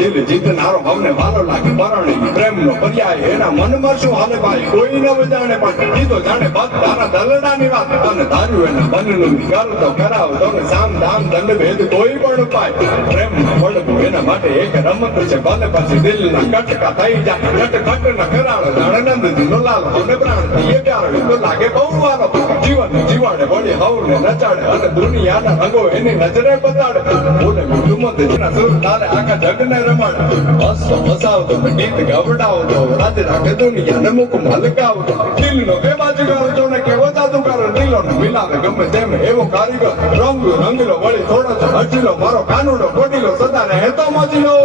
દિલ જીતનારો ભાવને વાલો લાગે પરણી પ્રેમનો પર્યાય એના મનમાં શું હાલે ભાઈ કોઈ ન જાણે પણ ઈ તો જાણે બસ તારા દલડાની વાત અને ધાર્યું એના મનનું કર તો કરાવ તો સામ દામ દંડ ભેદ કોઈ પણ ઉપાય પ્રેમમાં પડવું એના માટે એક રમત છે ભલે પછી દિલના કટકા થઈ જાય કટકટ ન કરાળ જાણનંદ દિનો લાલ અને પ્રાણ એ પ્યાર તો લાગે બહુ વાલો જીવન જીવાડે વળી હવને નચાડે અને દુનિયાના રંગો એની નજરે બતાડે બોલે હિંમત જેના સુર તારે આખા જગને રમાડ હસો હસાવતો ગીત ગવડાવતો રાતે રાખે દુનિયાને મુખ મલકાવતો દિલનો એ બાજુ કરો ને કેવો જાદુગર દિલોને મિલાવે ગમે તેમ એવો કારીગર રંગ રંગલો વળી થોડો જ હજીલો મારો કાનુડો કોડીલો સદાને હેતો મજીલો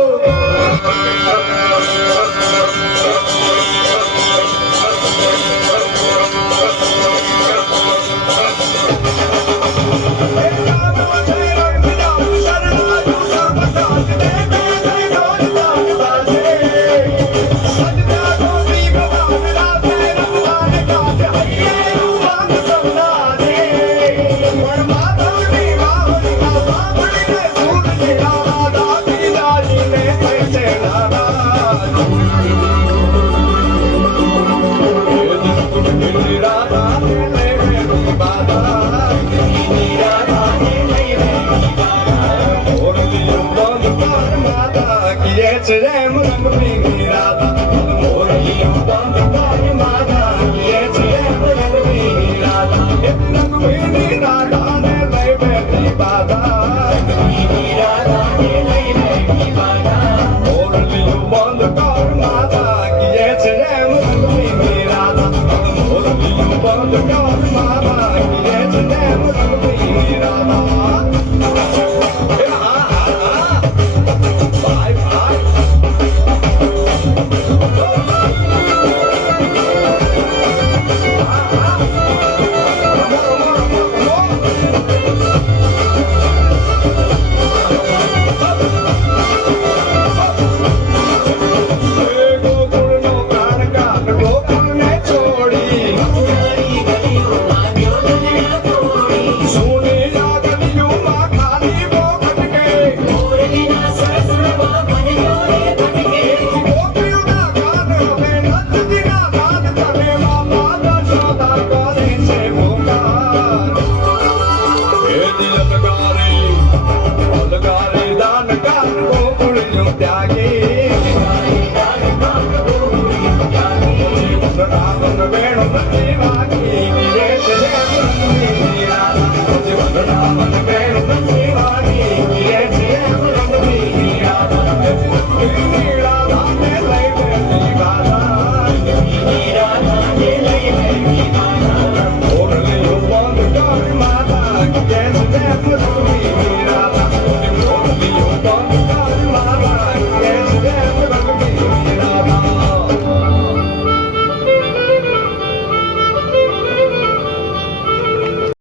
Bueno,